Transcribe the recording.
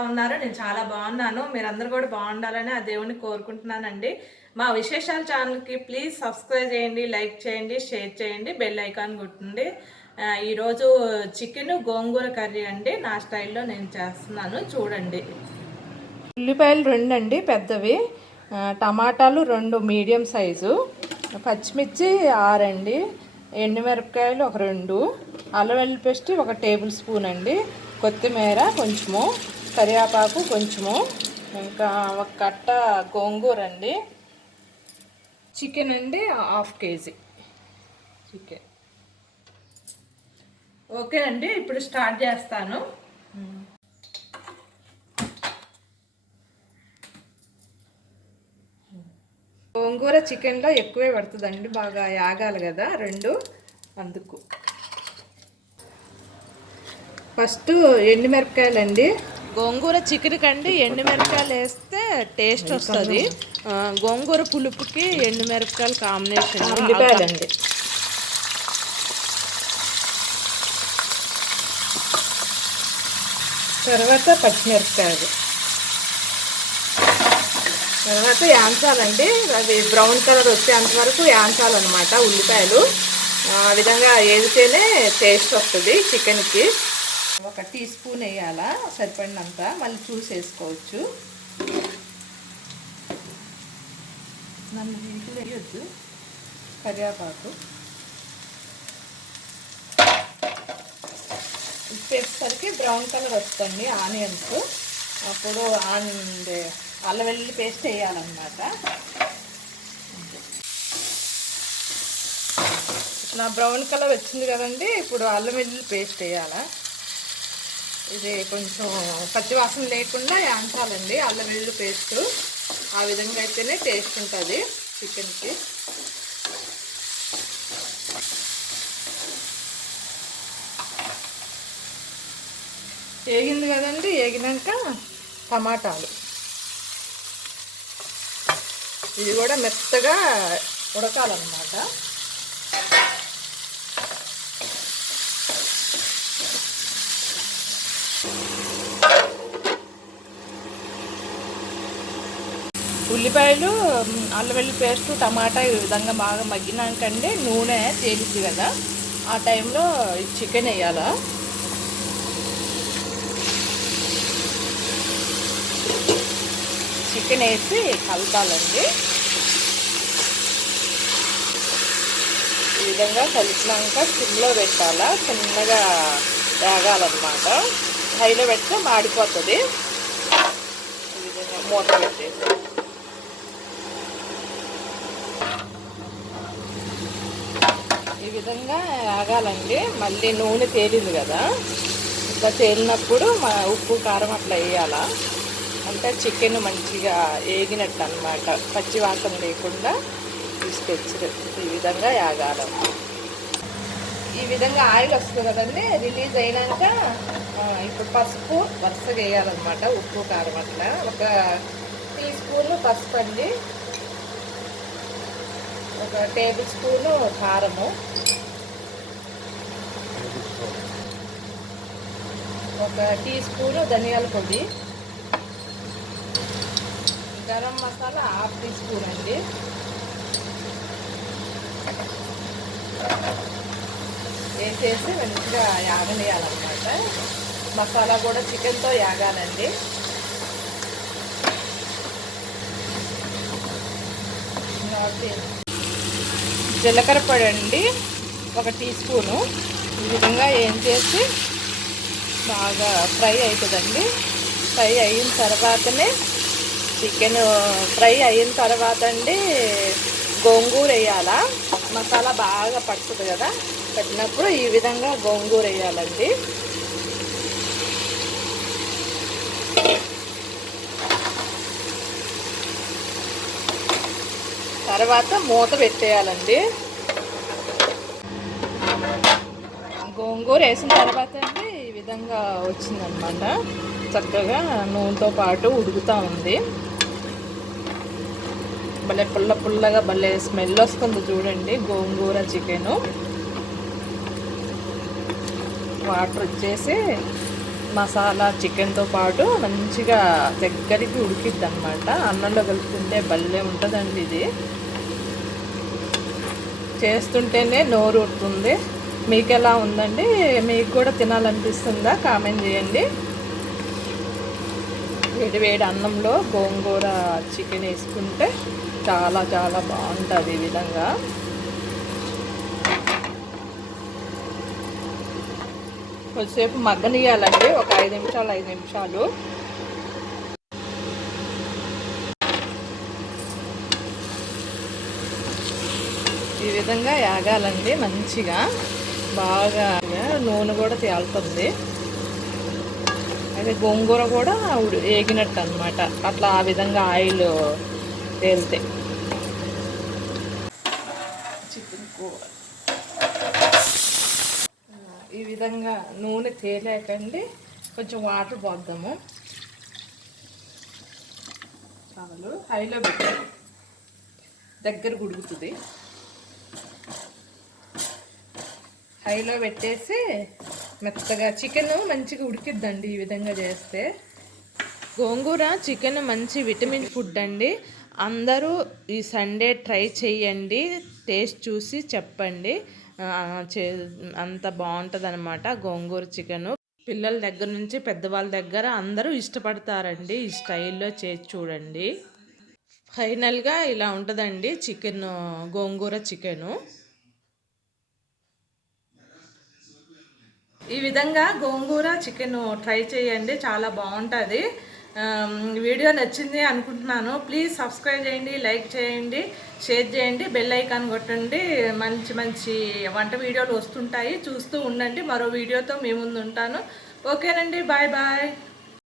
ఉన్నారు. నేను చాలా బాగున్నాను. మీరందరూ కూడా బాగుండాలని ఆ దేవుణ్ణి కోరుకుంటున్నానండి. మా విశేషాల ఛానల్కి ప్లీజ్ సబ్స్క్రైబ్ చేయండి, లైక్ చేయండి, షేర్ చేయండి, బెల్ ఐకాన్ కొట్టండి. ఈరోజు చికెన్ గోంగూర కర్రీ అండి. నా స్టైల్లో నేను చేస్తున్నాను, చూడండి. ఉల్లిపాయలు 2 అండి పెద్దవి, టమాటాలు 2 మీడియం సైజు, పచ్చిమిర్చి 6 అండి, ఎండుమిరపకాయలు ఒక 2, అల్లం వెల్లుల్లి పేస్ట్ 1 టేబుల్ స్పూన్ అండి, కొత్తిమీర కొంచెము, కరివేపాకు కొంచెము, ఇంకా 1 కట్ట గోంగూర అండి, చికెన్ అండి 1/2 కేజీ చికెన్. ఓకేనండి, ఇప్పుడు స్టార్ట్ చేస్తాను. గోంగూర చికెన్లో ఎక్కువే పడుతుందండి, బాగా యాగాలి కదా 2, అందుకు. ఫస్ట్ ఎండుమిరపకాయలండి. గోంగూర చికెన్ కండి ఎండుమిరపకాయలు వేస్తే టేస్ట్ వస్తుంది. గోంగూర పులుపుకి ఎండుమిరపకాయలు కాంబినేషన్. ఉల్లిపాయలండి, తర్వాత పచ్చిమిరపకాయలు, తర్వాత యాంచాలండి. అది బ్రౌన్ కలర్ వచ్చేంత వరకు యాంచాలన్నమాట ఉల్లిపాయలు. ఆ విధంగా వేస్తేనే టేస్ట్ వస్తుంది చికెన్కి. 1 టీ స్పూన్ వేయాలా, సరిపడినంత, మళ్ళీ చూసి వేసుకోవచ్చు. నన్ను నీళ్ళు వేయొద్దు. కరివేపాకు, ఉప్పు వేసేసరికి బ్రౌన్ కలర్ వస్తుంది ఆనియన్స్. అప్పుడు అల్లం వెల్లుల్లి పేస్ట్ వేయాలన్నమాట. నా బ్రౌన్ కలర్ వచ్చింది కదండి, ఇప్పుడు అల్లం వెల్లుల్లి పేస్ట్ వేయాలా. ఇది కొంచెం పచ్చివాసన లేకుండా యాంచాలండి అల్లం వెల్లుల్లి పేస్ట్. ఆ విధంగా అయితేనే టేస్ట్ ఉంటుంది చికెన్కి. వేగింది కదండి, వేగినాక టమాటాలు, ఇది కూడా మెత్తగా ఉడకాలన్నమాట. ఉల్లిపాయలు, అల్లం వెల్లుల్లి పేస్ట్, టమాటా ఈ విధంగా బాగా మగ్గినాకండి నూనె తేలిద్ది కదా, ఆ టైంలో చికెన్ వేయాలా. చికెన్ వేసి కలపాలండి. ఈ విధంగా కలిపినాక సిమ్లో పెట్టాలా, చిన్నగా వేగాలన్నమాట. హైలో పెడితే మాడిపోతుంది. ఈ విధంగా మూత పెట్టేసి ఈ విధంగా వేగాలండి. మళ్ళీ నూనె తేలింది కదా, ఇట్లా తేలినప్పుడు ఉప్పు కారం అట్లా వేయాలా. అంటే చికెన్ మంచిగా వేగినట్టు అన్నమాట, పచ్చి వాసన లేకుండా తీసుకొచ్చి ఈ విధంగా వేగాల. ఈ విధంగా ఆయిల్ వస్తుంది కదండి, రిలీజ్ అయినాక ఇప్పుడు పసుపు వరుసగా వేయాలన్నమాట. ఉప్పు కారం అట్లా 1 టీ స్పూన్ పసుపు అండి, 1 టేబుల్ స్పూను కారము, 1 టీ స్పూను ధనియాల పొడి, గరం మసాలా 1/2 టీ స్పూన్ అండి, వేసేసి మంచిగా యాగనియాలన్నమాట. మసాలా కూడా చికెన్తో యాగాలండి. జీలకర్ర పొడి అండి 1 టీ స్పూను. ఈ విధంగా ఏం చేసి బాగా ఫ్రై అవుతుందండి. ఫ్రై అయిన తర్వాతనే చికెన్ ఫ్రై అయిన తర్వాత అండి గోంగూర వేయాలా. మసాలా బాగా పడుతుంది కదా, పట్టినప్పుడు ఈ విధంగా గోంగూర వేయాలండి. తర్వాత మూత పెట్టేయాలండి. గోంగూర వేసిన తర్వాత అండి ఈ విధంగా వచ్చిందనమాట. చక్కగా నూనెతో పాటు ఉడుకుతూ ఉంది. భలే పుల్లగా భలే స్మెల్ వస్తుంది చూడండి గోంగూర చికెను. వాటర్ వచ్చేసి మసాలా చికెన్తో పాటు మంచిగా దగ్గరికి ఉడికిద్ది అనమాట. అన్నంలో కలుపుకుంటే భలే ఉంటుందండి. ఇది చేస్తుంటేనే నోరు ఊరుతుంది. మీకు ఎలా ఉందండి? మీకు కూడా తినాలనిపిస్తుందా? కామెంట్ చేయండి. వేడి వేడి అన్నంలో గోంగూర చికెన్ వేసుకుంటే చాలా చాలా బాగుంటుంది. ఈ విధంగా కొద్దిసేపు మగ్గనియాలండి, ఒక 5 నిమిషాలు. ఈ విధంగా యాగాలండి మంచిగా, బాగా నూనె కూడా తేలుతుంది. అదే గోంగూర కూడా వేగినట్టు అనమాట. అట్లా ఆ విధంగా ఆయిల్ తేలితే చికెన్ కూర ఈ విధంగా నూనె తేలేకండి కొంచెం వాటర్ పోద్దాము. చాలు, హైలో పెట్టాలి, దగ్గర ఉడుకుతుంది. హైలో పెట్టేసి మెత్తగా చికెన్ మంచిగా ఉడికిద్దండి. ఈ విధంగా చేస్తే గోంగూర చికెన్ మంచి విటమిన్ ఫుడ్ అండి. అందరూ ఈ సండే ట్రై చేయండి, టేస్ట్ చూసి చెప్పండి. అంత బాగుంటుంది అనమాట గోంగూర చికెను. పిల్లల దగ్గర నుంచి పెద్దవాళ్ళ దగ్గర అందరూ ఇష్టపడతారండి. ఈ స్టైల్లో చేసి చూడండి. ఫైనల్గా ఇలా ఉంటుందండి చికెన్, గోంగూర చికెను. ఈ విధంగా గోంగూర చికెన్ ట్రై చేయండి, చాలా బాగుంటుంది. వీడియో నచ్చింది అనుకుంటున్నాను. ప్లీజ్ సబ్స్క్రైబ్ చేయండి, లైక్ చేయండి, షేర్ చేయండి, బెల్ ఐకాన్ కొట్టండి. మంచి మంచి వంట వీడియోలు వస్తుంటాయి, చూస్తూ ఉండండి. మరో వీడియోతో మీ ముందు ఉంటాను. ఓకేనండి, బాయ్ బాయ్.